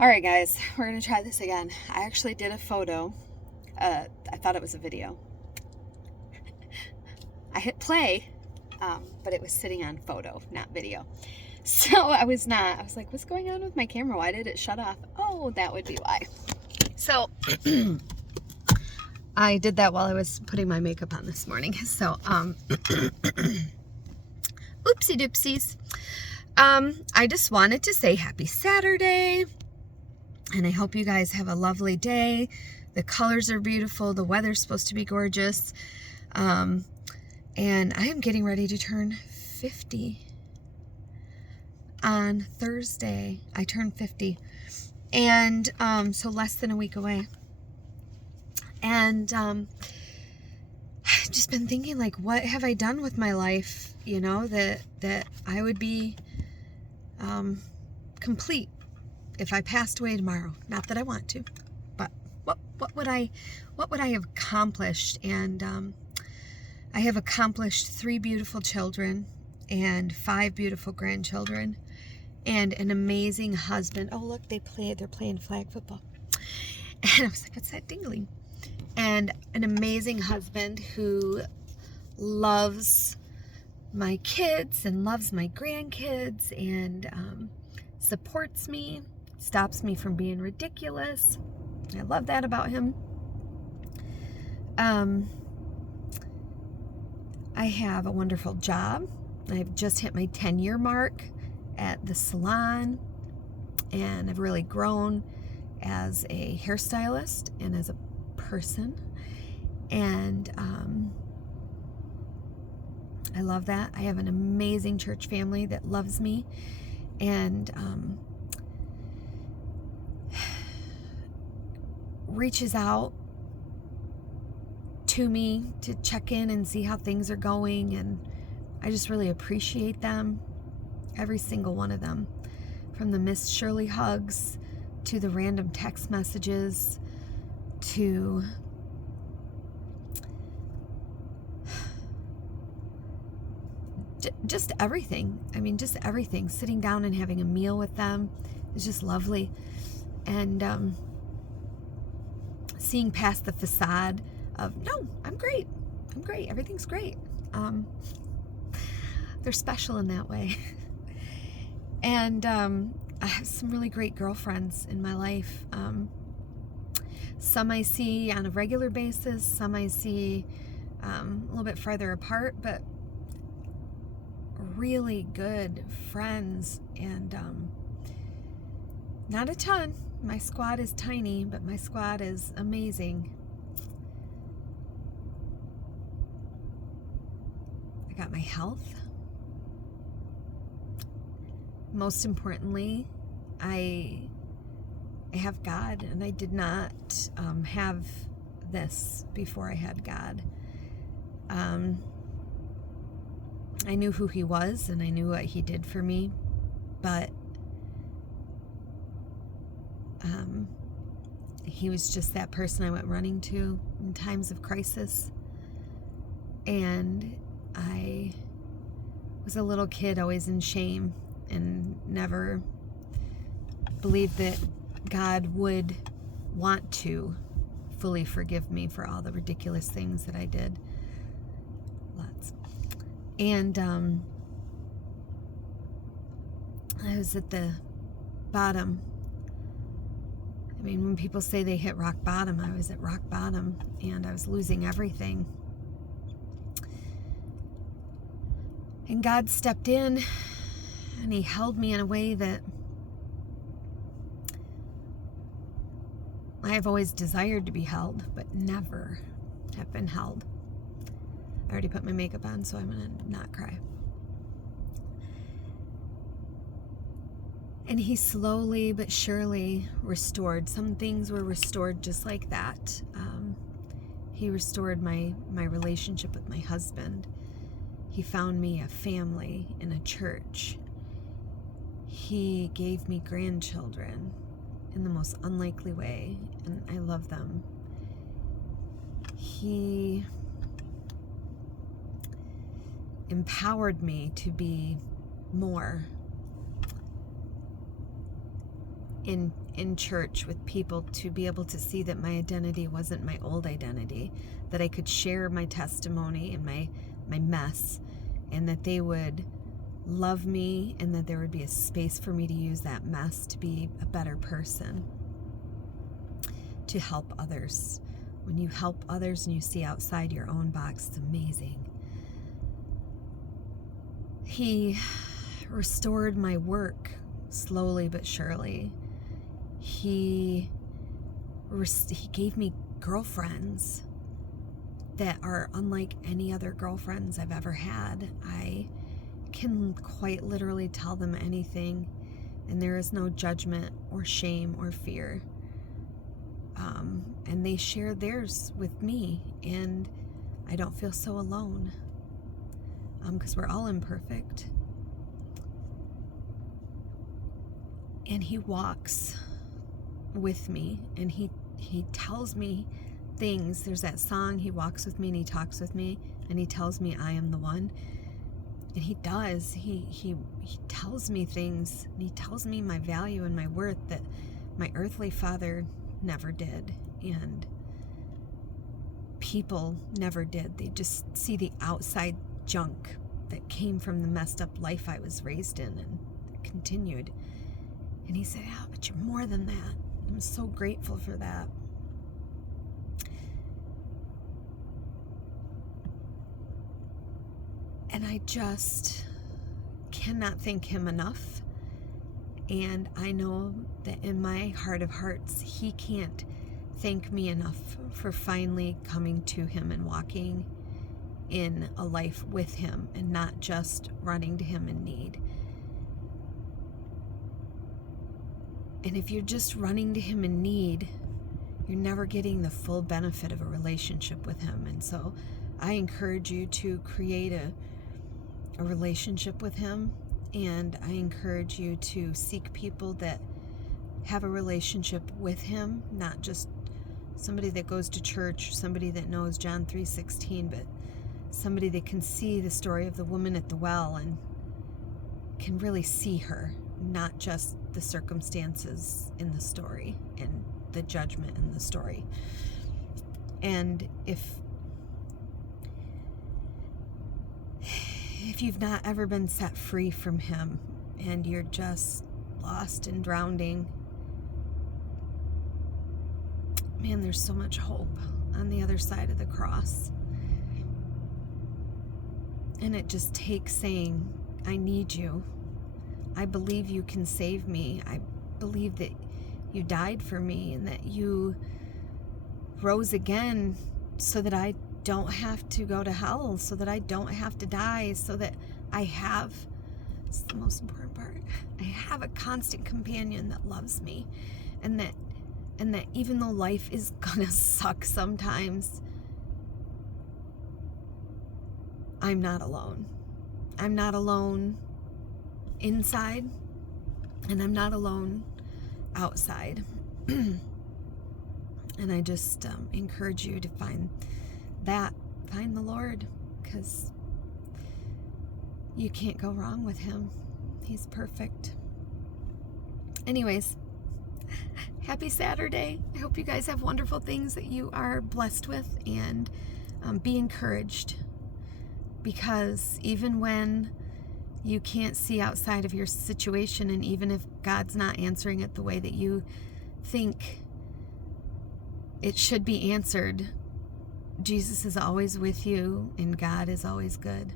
All right, guys, we're going to try this again. I actually did a photo. I thought it was a video. I hit play, but it was sitting on photo, not video. So I was like, what's going on with my camera? Why did it shut off? Oh, that would be why. So I did that while I was putting my makeup on this morning. So, oopsie doopsies. I just wanted to say happy Saturday. And I hope you guys have a lovely day. The colors are beautiful. The weather's supposed to be gorgeous. And I am getting ready to turn 50 on Thursday. I turned 50. And so less than a week away. And I've just been thinking, like, what have I done with my life, you know, that I would be complete if I passed away tomorrow. Not that I want to, but what would I have accomplished? And I have accomplished 3 beautiful children and 5 beautiful grandchildren and an amazing husband. Oh, look, they're playing flag football. And I was like, what's that dingling? And an amazing husband who loves my kids and loves my grandkids and supports me, stops me from being ridiculous. I love that about him. I have a wonderful job. I've just hit my 10-year mark at the salon, and I've really grown as a hairstylist and as a person. And I love that. I have an amazing church family that loves me and reaches out to me to check in and see how things are going, and I just really appreciate them, every single one of them, from the Miss Shirley hugs to the random text messages to just everything. I mean, just everything. Sitting down and having a meal with them is just lovely. And seeing past the facade of, no, I'm great. Everything's great. They're special in that way. And I have some really great girlfriends in my life. Some I see on a regular basis. Some I see a little bit farther apart, but really good friends. And not a ton. My squad is tiny, but my squad is amazing. I got my health. Most importantly, I have God, and I did not have this before I had God. I knew who He was, and I knew what He did for me, but He was just that person I went running to in times of crisis. And I was a little kid, always in shame, and never believed that God would want to fully forgive me for all the ridiculous things that I did. Lots. And I was at the bottom. I mean, when people say they hit rock bottom, I was at rock bottom, and I was losing everything. And God stepped in, and He held me in a way that I have always desired to be held, but never have been held. I already put my makeup on, so I'm going to not cry. And He slowly but surely restored. Some things were restored just like that. He restored my relationship with my husband. He found me a family in a church. He gave me grandchildren in the most unlikely way, and I love them. He empowered me to be more. in church with people to be able to see that my identity wasn't my old identity, that I could share my testimony and my mess, and that they would love me, and that there would be a space for me to use that mess to be a better person, to help others. When you help others and you see outside your own box, it's amazing. He restored my work slowly but surely. He gave me girlfriends that are unlike any other girlfriends I've ever had. I can quite literally tell them anything, and there is no judgment or shame or fear. And they share theirs with me, and I don't feel so alone, because we're all imperfect. And he walks with me, and he tells me things. There's that song, he walks with me and he talks with me, and he tells me I am the one. And he does. He tells me things, and he tells me my value and my worth that my earthly father never did, and people never did. They just see the outside junk that came from the messed up life I was raised in and continued. And he said, "Yeah, but you're more than that." I'm so grateful for that. And I just cannot thank him enough. And I know that in my heart of hearts, he can't thank me enough for finally coming to him and walking in a life with him, and not just running to him in need. And if you're just running to him in need, you're never getting the full benefit of a relationship with him. And so I encourage you to create a relationship with him, and I encourage you to seek people that have a relationship with him, not just somebody that goes to church, somebody that knows John 3:16, but somebody that can see the story of the woman at the well and can really see her, not just the circumstances in the story and the judgment in the story. And if you've not ever been set free from him and you're just lost and drowning, man, there's so much hope on the other side of the cross. And it just takes saying, "I need you. I believe you can save me. I believe that you died for me and that you rose again so that I don't have to go to hell, so that I don't have to die, so that I have," it's the most important part, "I have a constant companion that loves me, and that even though life is gonna suck sometimes, I'm not alone. I'm not alone inside, and I'm not alone outside." And I just encourage you to find the Lord, because you can't go wrong with him. He's perfect. Anyways, happy Saturday. I hope you guys have wonderful things that you are blessed with, and be encouraged, because even when you can't see outside of your situation, and even if God's not answering it the way that you think it should be answered, Jesus is always with you, and God is always good.